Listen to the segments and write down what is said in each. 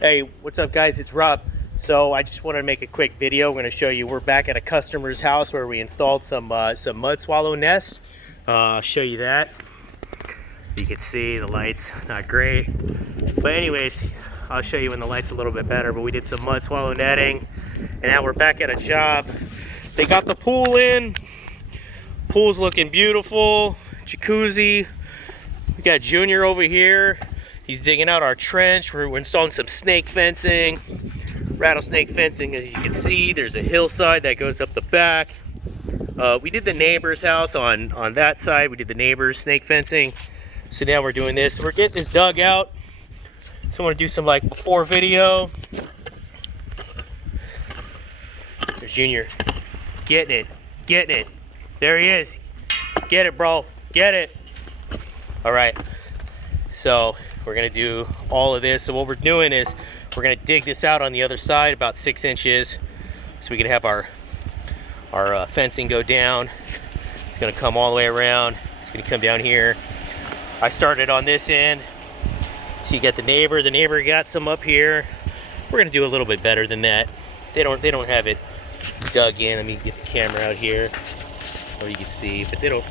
Hey, what's up guys, it's Rob. So I just wanted to make a quick video. I'm going to show you we're back at a customer's house where we installed some mud swallow nest. I'll show you that. You can see the lights not great, but anyways, I'll show you when the light's a little bit better. But we did some mud swallow netting, and now we're back at a job. They got the pool in. Pool's looking beautiful. Jacuzzi. We got Junior over here. He's digging out our trench. We're installing some snake fencing, rattlesnake fencing. As you can see, there's a hillside that goes up the back. We did the neighbor's house on that side. We did the neighbor's snake fencing. So now we're doing this. We're getting this dug out. So I want to do some like before video. There's Junior. Getting it. There he is. Get it, bro. Get it. All right. So we're gonna do all of this. So what we're doing is we're gonna dig this out on the other side about 6 inches, so we can have our fencing go down. It's gonna come all the way around. It's gonna come down here. I started on this end. So you got the neighbor. The neighbor got some up here. We're gonna do a little bit better than that. They don't have it dug in. Let me get the camera out here so you can see. But they don't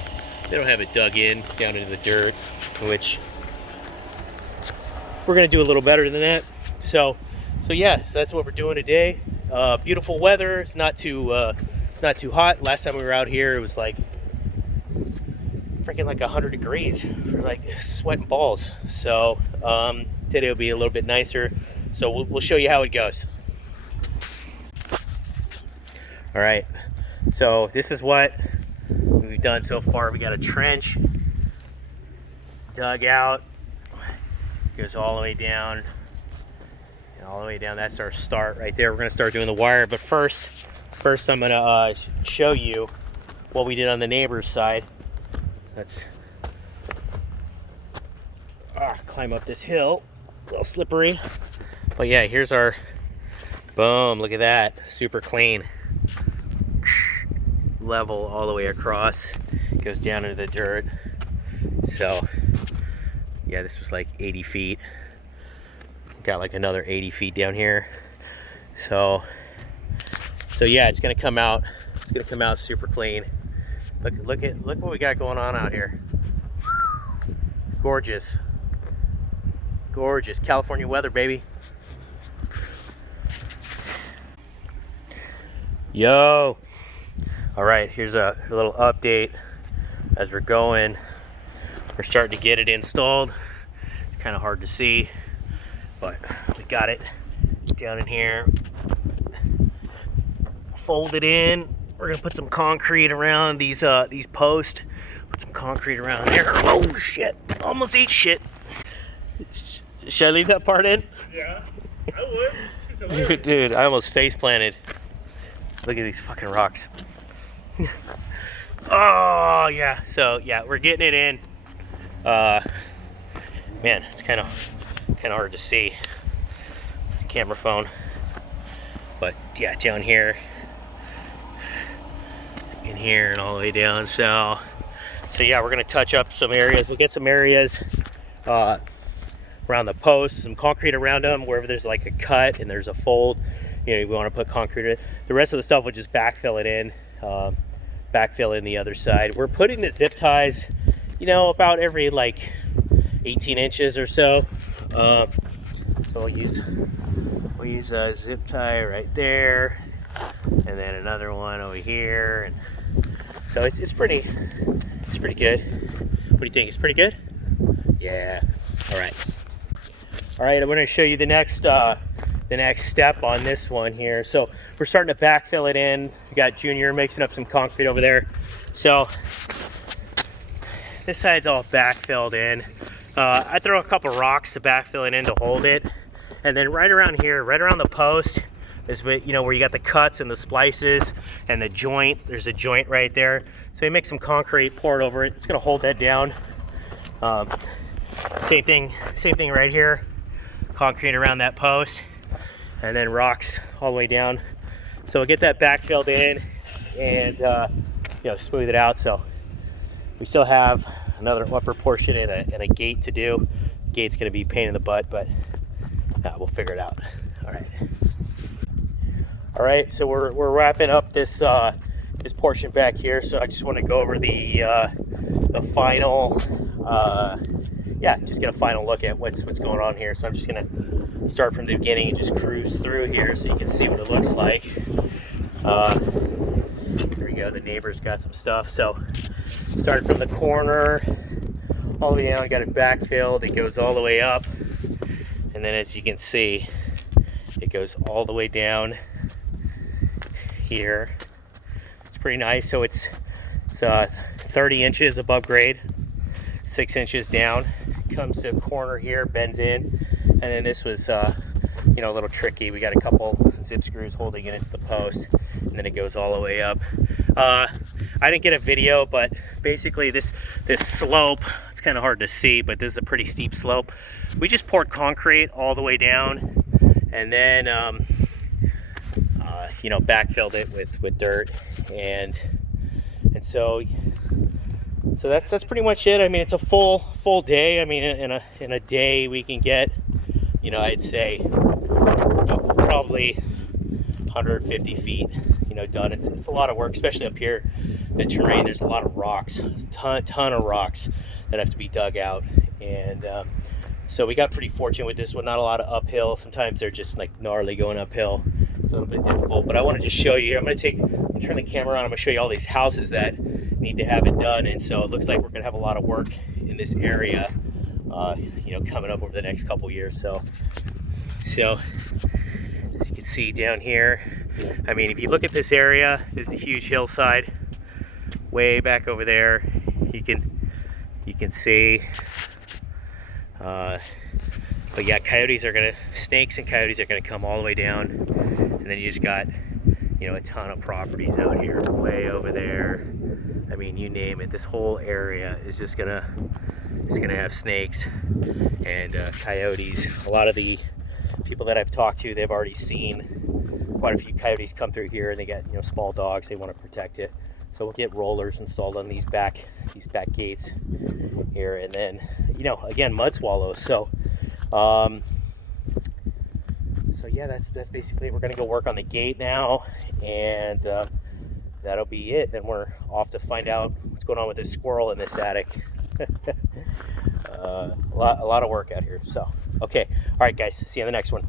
have it dug in down into the dirt, which we're gonna do a little better than that. So yeah, so that's what we're doing today. Beautiful weather. It's not too hot. Last time we were out here, it was like freaking like 100 degrees. We're like sweating balls. So today will be a little bit nicer. So we'll show you how it goes. All right. So this is what we've done so far. We got a trench dug out. Goes all the way down and all the way down. That's our start right there. We're gonna start doing the wire, but first I'm gonna show you what we did on the neighbor's side. Let's climb up this hill. A little slippery, but yeah, here's our boom. Look at that, super clean, level all the way across. Goes down into the dirt. So yeah, this was like 80 feet. Got like another 80 feet down here. So yeah, it's gonna come out. It's gonna come out super clean. Look what we got going on out here. It's gorgeous. Gorgeous California weather, baby. Yo. All right, here's a little update as we're going. We're starting to get it installed. It's kind of hard to see, but we got it down in here. Fold it in. We're gonna put some concrete around these posts. Put some concrete around there. Oh shit! Almost ate shit. Should I leave that part in? Yeah, I would. Dude, I almost face planted. Look at these fucking rocks. Oh yeah. So yeah, we're getting it in. Man, it's kind of hard to see the camera phone, but yeah, down here, in here, and all the way down. So yeah, we're gonna touch up some areas. We'll get some areas around the posts, some concrete around them, wherever there's like a cut and there's a fold. You know, we want to put concrete in it. The rest of the stuff we'll just backfill it in, backfill in the other side. We're putting the zip ties, you know, about every like 18 inches or so. So we'll use a zip tie right there, and then another one over here, and so it's pretty good. What do you think? It's pretty good? Yeah. All right. I'm going to show you the next step on this one here. So we're starting to backfill it in. We got Junior mixing up some concrete over there. So this side's all backfilled in. I throw a couple rocks to backfill it in to hold it, and then right around here, right around the post, is where you got the cuts and the splices and the joint. There's a joint right there. So you make some concrete, pour it over it. It's gonna hold that down. Same thing right here. Concrete around that post, and then rocks all the way down. So we'll get that backfilled in and smooth it out. So we still have another upper portion and a gate to do. The gate's gonna be a pain in the butt, but we'll figure it out. All right, so we're wrapping up this this portion back here. So I just want to go over the final, yeah, just get a final look at what's going on here. So I'm just gonna start from the beginning and just cruise through here so you can see what it looks like. Here we go. The neighbor's got some stuff. So started from the corner all the way down, got it backfilled. It goes all the way up, and then as you can see, it goes all the way down here. It's pretty nice. So it's 30 inches above grade, 6 inches down. Comes to a corner here, bends in, and then this was you know, a little tricky. We got a couple zip screws holding it into the post, and then it goes all the way up. I didn't get a video, but basically this slope, it's kind of hard to see, but this is a pretty steep slope. We just poured concrete all the way down, and then you know, backfilled it with dirt, and so that's pretty much it. I mean, it's a full day. I mean, in a day we can get, you know, I'd say probably 150 feet, you know, done. It's a lot of work, especially up here. The terrain, there's a lot of rocks, a ton of rocks that have to be dug out, and so we got pretty fortunate with this one. Not a lot of uphill. Sometimes they're just like gnarly going uphill. It's a little bit difficult, but I want to just show you. I'm going to turn the camera on. I'm going to show you all these houses that need to have it done, and so it looks like we're going to have a lot of work in this area, you know, coming up over the next couple years. So as you can see down here, I mean, if you look at this area, there's a huge hillside way back over there. You can see. But yeah, snakes and coyotes are gonna come all the way down, and then you just got, you know, a ton of properties out here way over there. I mean, you name it. This whole area is just gonna have snakes and coyotes. A lot of the people that I've talked to, they've already seen quite a few coyotes come through here, and they got, you know, small dogs. They want to protect it, so we'll get rollers installed on these back gates here, and then, you know, again, mud swallows. So yeah, that's basically it. We're gonna go work on the gate now, and that'll be it. Then we're off to find out what's going on with this squirrel in this attic. A lot of work out here. So okay, all right guys, see you on the next one.